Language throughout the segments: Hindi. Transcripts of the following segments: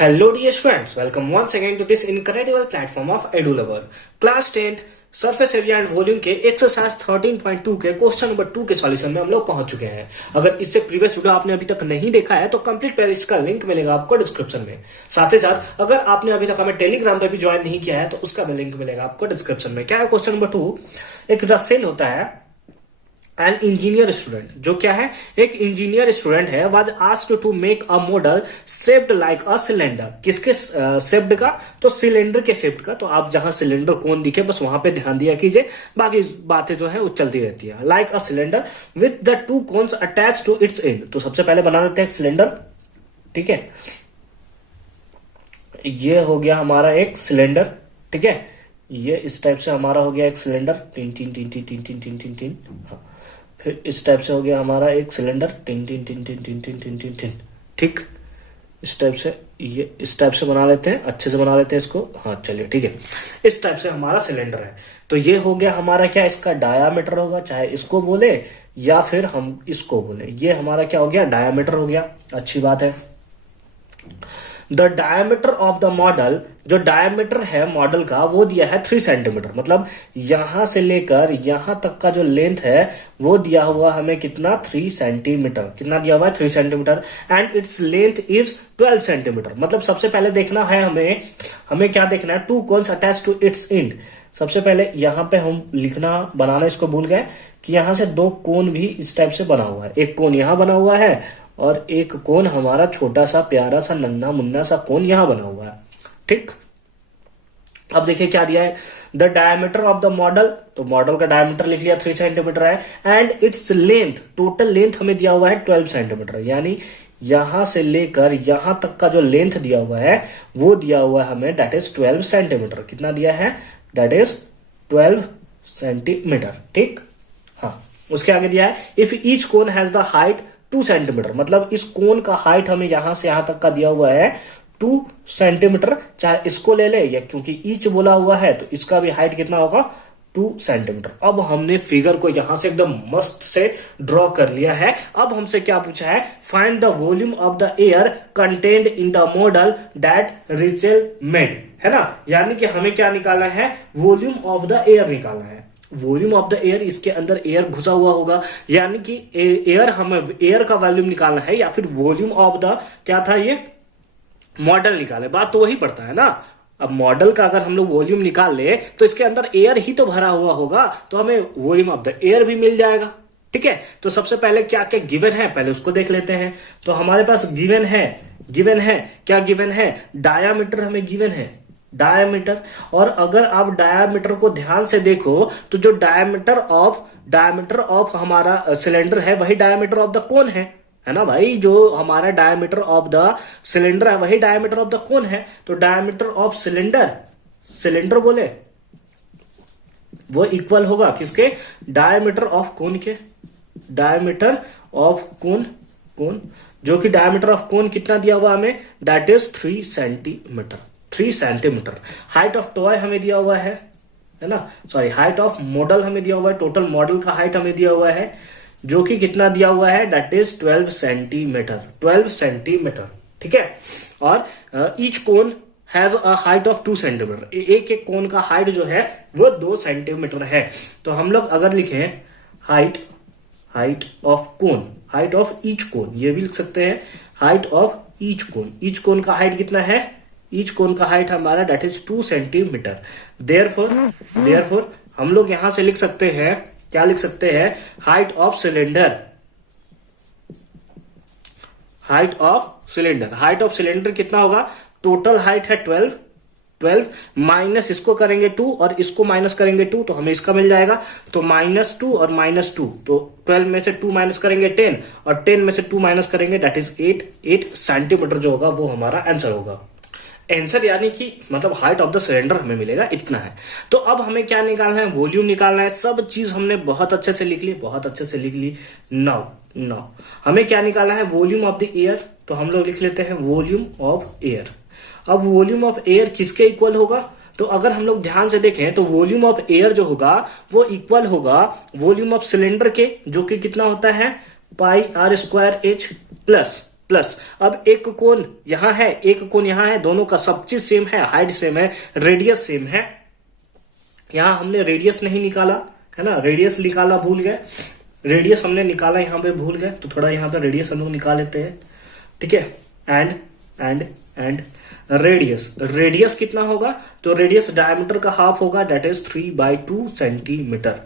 Hello dear students, welcome once again to this incredible platform of EduLover. Class 10th surface area and volume के एक्सरसाइज 13.2 के क्वेश्चन नंबर 2 के सॉल्यूशन में हम लोग पहुंच चुके हैं। अगर इससे प्रीवियस वीडियो आपने अभी तक नहीं देखा है तो कंप्लीट प्लेलिस्ट का लिंक मिलेगा आपको डिस्क्रिप्शन में। साथ ही साथ अगर आपने अभी तक हमें टेलीग्राम पे भी ज्वाइन नहीं किया है तो उसका भी लिंक मिलेगा आपको डिस्क्रिप्शन में। क्या है क्वेश्चन नंबर 2? एक रसेल होता है एन इंजीनियर स्टूडेंट, जो क्या है एक इंजीनियर स्टूडेंट है, was asked to make a model shaped like a cylinder. किसके शेप्ड का? तो सिलेंडर के शेप्ड का। तो आप जहां सिलेंडर कौन दिखे बस वहां पे ध्यान दिया कीजिए, बाकी बातें जो है वो चलती रहती है। Like a cylinder with the two cones attach to its end. तो सबसे पहले बना देते हैं सिलेंडर, ठीक है। ये हो गया हमारा एक सिलेंडर, ठीक है। ये इस टाइप से हमारा हो गया एक cylinder, tin tin tin tin tin tin tin tin tin. हाँ, फिर इस टाइप से हो गया हमारा एक cylinder, tin tin tin tin tin tin tin tin tin, ठीक। इस टाइप से, ये इस टाइप से बना लेते हैं, अच्छे से बना लेते हैं इसको। हाँ चलिए ठीक है, इस टाइप से हमारा सिलेंडर है। तो ये हो गया हमारा क्या, इसका डायामीटर होगा, चाहे इसको बोले या फिर हम इसको बोले। ये हमारा क्या हो गया, डायामीटर हो गया। अच्छी बात है। The diameter of the model, जो डायमीटर है मॉडल का वो दिया है 3 सेंटीमीटर। मतलब यहां से लेकर यहां तक का जो लेंथ है वो दिया हुआ हमें कितना, 3 सेंटीमीटर। कितना दिया हुआ है, 3 centimetre. And its length is 12 centimetre. मतलब सबसे पहले देखना है हमें क्या देखना है, two cones attach to its end. सबसे पहले यहां पे हम लिखना बनाना इसको भूल गए कि यहां से 2 कोन भी इस टाइप से बना हुआ है। एक कोन यहां बना हुआ है और एक कोन हमारा छोटा सा प्यारा सा नन्ना मुन्ना सा कोन यहां बना हुआ है, ठीक। अब देखिए क्या दिया है, the diameter of the model. तो मॉडल का डायमीटर लिख लिया 3 सेंटीमीटर है। And its length, total length हमें दिया हुआ है 12 सेंटीमीटर। यानी यहां से लेकर यहां तक का जो लेंथ दिया हुआ है वो दिया हुआ है हमें, दैट इज 12 सेंटीमीटर। कितना दिया है, दैट इज 12 सेंटीमीटर, ठीक। हाँ, उसके आगे दिया है if each cone has the height 2 centimetre. मतलब इस कोन का हाइट हमें यहां से यहां तक का दिया हुआ है 2 सेंटीमीटर। चाहे इसको ले ले, या क्योंकि ईच बोला हुआ है तो इसका भी हाइट कितना होगा, 2 सेंटीमीटर। अब हमने फिगर को यहां से एकदम मस्त से ड्रॉ कर लिया है। अब हमसे क्या पूछा है, find the volume of the air contained in the model that Rachel made, है ना। यानी कि हमें क्या निकालना है, वॉल्यूम ऑफ द एयर निकालना है। वॉल्यूम ऑफ द एयर, इसके अंदर एयर घुसा हुआ होगा, यानी कि एयर, हमें एयर का वॉल्यूम निकालना है, या फिर वॉल्यूम ऑफ द क्या था, ये मॉडल निकाले। बात तो वही पड़ता है ना। अब मॉडल का अगर हम लोग वॉल्यूम निकाल ले तो इसके अंदर एयर ही तो भरा हुआ होगा, तो हमें वॉल्यूम ऑफ द एयर भी मिल जाएगा, ठीक है। तो सबसे पहले क्या क्या गिवन है पहले उसको देख लेते हैं। तो हमारे पास गिवन है क्या गिवन है, डायामीटर हमें गिवन है, डायामीटर। और अगर आप डायामीटर को ध्यान से देखो तो जो डायामीटर ऑफ हमारा सिलेंडर है वही डायामीटर ऑफ द कोन है ना भाई। जो हमारा डायामीटर ऑफ द सिलेंडर है वही डायामीटर ऑफ द कोन है। तो डायामीटर ऑफ सिलेंडर बोले वो इक्वल होगा किसके, डायामीटर ऑफ कोन के। डायामीटर ऑफ कोन जो कि डायामीटर ऑफ कोन कितना दिया हुआ हमें, that is 3 centimetre. 3 centimetre. Height of toy हमें दिया हुआ है ना, सॉरी, हाइट ऑफ मॉडल हमें दिया हुआ है, टोटल मॉडल का हाइट हमें दिया हुआ है जो कि कितना दिया हुआ है, दैट इज 12 सेंटीमीटर। 12 सेंटीमीटर, ठीक है। और each cone has a height of 2 centimetre. एक एक कोन का हाइट जो है वो 2 सेंटीमीटर है। तो हम लोग अगर लिखें height of cone, height of each cone, ये भी लिख सकते हैं, height of each cone. Each cone का हाइट कितना है, ईच कोन का हाइट हमारा दैट इज 2 सेंटीमीटर। देयरफॉर हम लोग यहां से लिख सकते हैं, क्या लिख सकते हैं, height of cylinder. Height of cylinder कितना होगा, टोटल हाइट है 12 माइनस इसको करेंगे 2 और इसको माइनस करेंगे 2 तो हमें इसका मिल जाएगा। तो -2 और -2, तो 12 में से 2 माइनस करेंगे 10 और 10 में से 2 माइनस करेंगे दैट इज 8 सेंटीमीटर जो होगा वो हमारा आंसर होगा। आंसर यानी कि मतलब हाइट ऑफ द सिलेंडर हमें मिलेगा, इतना है। तो अब हमें क्या निकालना है, वॉल्यूम निकालना है। सब चीज हमने बहुत अच्छे से लिख ली, नाउ हमें क्या निकालना है, वॉल्यूम ऑफ द एयर। तो हम लोग लिख लेते हैं वॉल्यूम ऑफ एयर। अब वॉल्यूम ऑफ एयर किसके इक्वल होगा, तो अगर हम लोग ध्यान से देखें तो वॉल्यूम ऑफ एयर जो होगा वो इक्वल होगा वॉल्यूम ऑफ सिलेंडर के, जो कि कितना होता है, πr² H प्लस प्लस अब एक कोण यहां है, एक कोण यहां है, दोनों का सब चीज सेम है, हाइट सेम है, रेडियस सेम है। यहां हमने रेडियस नहीं निकाला है ना, रेडियस निकाला भूल गए, रेडियस हमने निकाला यहां पे भूल गए, तो थोड़ा यहां पे रेडियस हम लोग निकाल लेते हैं, ठीक है। एंड रेडियस, रेडियस कितना होगा, तो रेडियस डायमीटर का हाफ होगा, दैट इज 3/2 सेंटीमीटर।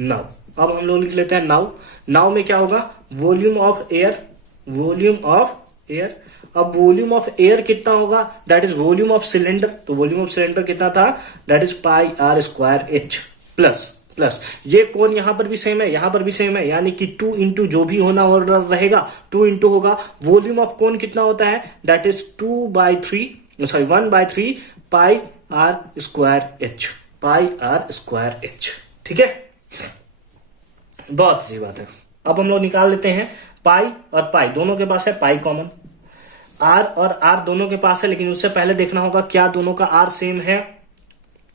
नाउ अब हम लोग लिख लेते हैं नाउ में क्या होगा, volume of air, volume of air. अब वॉल्यूम ऑफ एयर कितना होगा, that is volume of cylinder, तो वॉल्यूम ऑफ सिलेंडर कितना था, दैट इज πr²h प्लस ये कोण यहां पर भी सेम है, यहां पर भी सेम है, यानी कि 2 इंटू जो भी होना रहेगा 2 इंटू होगा, वॉल्यूम ऑफ कोण कितना होता है, दैट इज 1/3 πr²h, ठीक है। बहुत अच्छी बात है। अब हम लोग निकाल लेते हैं पाई और पाई, दोनों के पास है पाई कॉमन, आर और आर दोनों के पास है, लेकिन उससे पहले देखना होगा क्या दोनों का आर सेम है,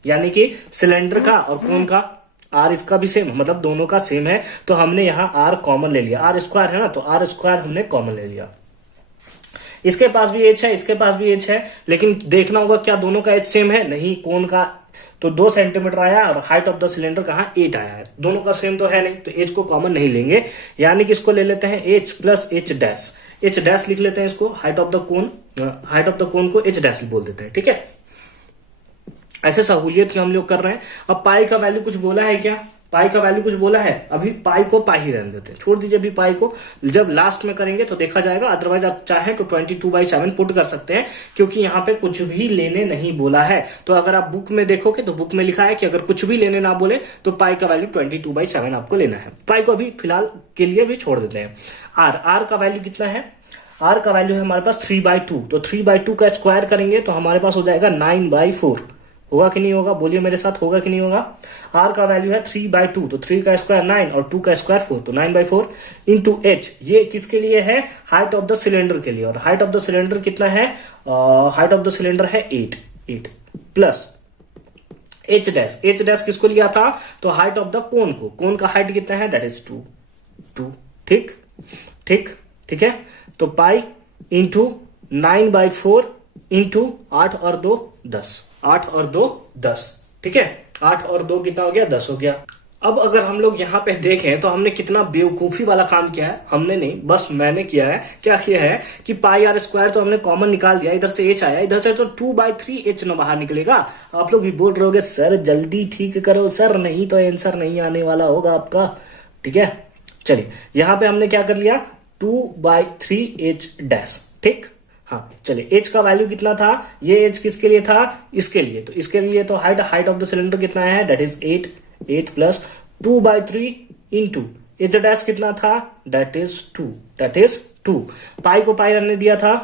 यानी कि सिलेंडर का और कोण का आर इसका भी सेम, मतलब दोनों का सेम है, तो हमने यहां आर कॉमन ले लिया, आर स्क्वायर है ना, तो आर स्क्वायर हमने कॉमन ले लिया। इसके पास भी एच है, इसके पास भी एच है, लेकिन देखना होगा क्या दोनों का एच सेम है, नहीं, कोण का तो 2 सेंटीमीटर आया और हाइट ऑफ द सिलेंडर कहां 8 आया है, दोनों का सेम तो है नहीं, तो एच को कॉमन नहीं लेंगे, यानी कि इसको ले लेते हैं H plus H dash, H dash लिख लेते हैं इसको, हाइट ऑफ द कोण को एच डैश बोल देते हैं, ठीक है। ऐसे सहूलियत के हम लोग कर रहे हैं। अब पाई का वैल्यू कुछ बोला है क्या, पाई का वैल्यू कुछ बोला है, अभी पाई को पाई ही रहने देते हैं, छोड़ दीजिए अभी पाई को, जब लास्ट में करेंगे तो देखा जाएगा, अदरवाइज आप चाहें तो 22/7 पुट कर सकते हैं, क्योंकि यहाँ पे कुछ भी लेने नहीं बोला है। तो अगर आप बुक में देखोगे तो बुक में लिखा है कि अगर कुछ भी लेने ना बोले तो पाई का वैल्यू 22/7 आपको लेना है। पाई को अभी फिलहाल के लिए भी छोड़ देते हैं। आर का वैल्यू कितना है, आर का वैल्यू है हमारे पास 3/2, तो 3/2 का स्क्वायर करेंगे तो हमारे पास हो जाएगा 9/4, होगा कि नहीं होगा, बोलिए मेरे साथ, होगा कि नहीं होगा। आर का वैल्यू है 3/2, तो 3 का स्क्वायर 9 और 2 का स्क्वायर 4, तो 9/4 इंटू एच, ये किसके लिए है, हाइट ऑफ द सिलेंडर के लिए, और हाइट ऑफ द सिलेंडर कितना है, हाइट ऑफ द सिलेंडर है 8 प्लस एच डैश किसको लिया था, तो हाइट ऑफ द कोण को, कोण का हाइट कितना है, दैट इज 2, ठीक है। तो पाई इंटू 9/4 इंटू 8 और 2 10, 8 और 2 10, ठीक है, 8 और 2 कितना हो गया, 10 हो गया। अब अगर हम लोग यहाँ पे देखें तो हमने कितना बेवकूफी वाला काम किया है, हमने नहीं बस मैंने किया है, क्या किया है कि पाई आर स्क्वायर तो हमने कॉमन निकाल दिया, इधर से एच आया, इधर से तो 2/3 एच न बाहर निकलेगा। आप लोग भी बोल रहे होगे सर जल्दी ठीक करो सर, नहीं तो आंसर नहीं आने वाला होगा आपका, ठीक है। चलिए यहाँ पे हमने क्या कर लिया, 2/3 एच डैश, ठीक। हाँ चलिए, एच का वैल्यू कितना था, ये एच किसके लिए था, इसके लिए, तो इसके लिए तो हाइट ऑफ द सिलेंडर कितना है, that is 8 plus 2/3 into H dash कितना था, दैट इज 2, पाई को पाई रहने दिया था,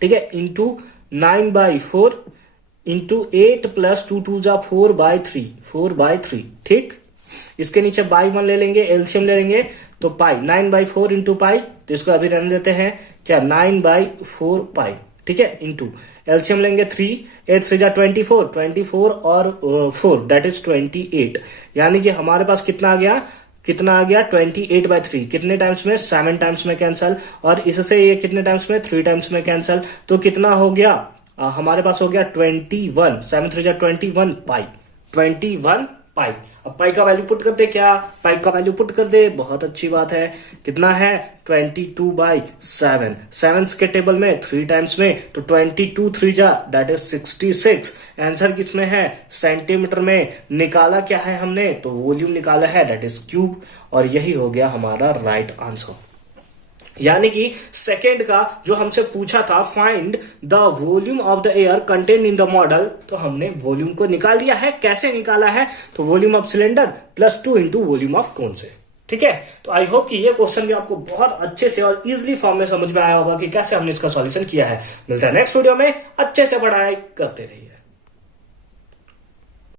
ठीक है, इंटू 9/4 इंटू 8 प्लस 2 2 जा 4/3, ठीक। इसके नीचे बाई 1 ले लेंगे, एलसीएम ले लेंगे, तो पाई 9/4 इंटू पाई, तो इसको अभी रहने देते हैं क्या, 9/4 पाई, ठीक है, इंटू एलसीएम लेंगे 3, 8 3 जा 24 और 4 दैट इज 28, यानी कि हमारे पास कितना आ गया 28/3, कितने टाइम्स में, 7 टाइम्स में कैंसल, और इससे ये कितने टाइम्स में, 3 टाइम्स में कैंसल, तो कितना हो गया हमारे पास हो गया 21, 7 3 जा 21 पाई, 21 पाई। अब पाई का वैल्यू पुट कर दे, क्या पाई का वैल्यू पुट कर दे, बहुत अच्छी बात है, कितना है 22/7, 7 के टेबल में 3 टाइम्स में, तो 22 3 जा दैट इज 66। आंसर किसमें है, सेंटीमीटर में। निकाला क्या है हमने, तो वॉल्यूम निकाला है, दैट इज क्यूब, और यही हो गया हमारा राइट आंसर। यानी कि सेकेंड का जो हमसे पूछा था, find the volume of the air contain in the model, तो हमने वॉल्यूम को निकाल दिया है। कैसे निकाला है, तो volume of cylinder plus 2 into volume of cone से, ठीक है। तो आई होप कि ये क्वेश्चन भी आपको बहुत अच्छे से और इजिली फॉर्म में समझ में आया होगा कि कैसे हमने इसका सॉल्यूशन किया है। मिलता है नेक्स्ट वीडियो में, अच्छे से पढ़ाई करते रहिए।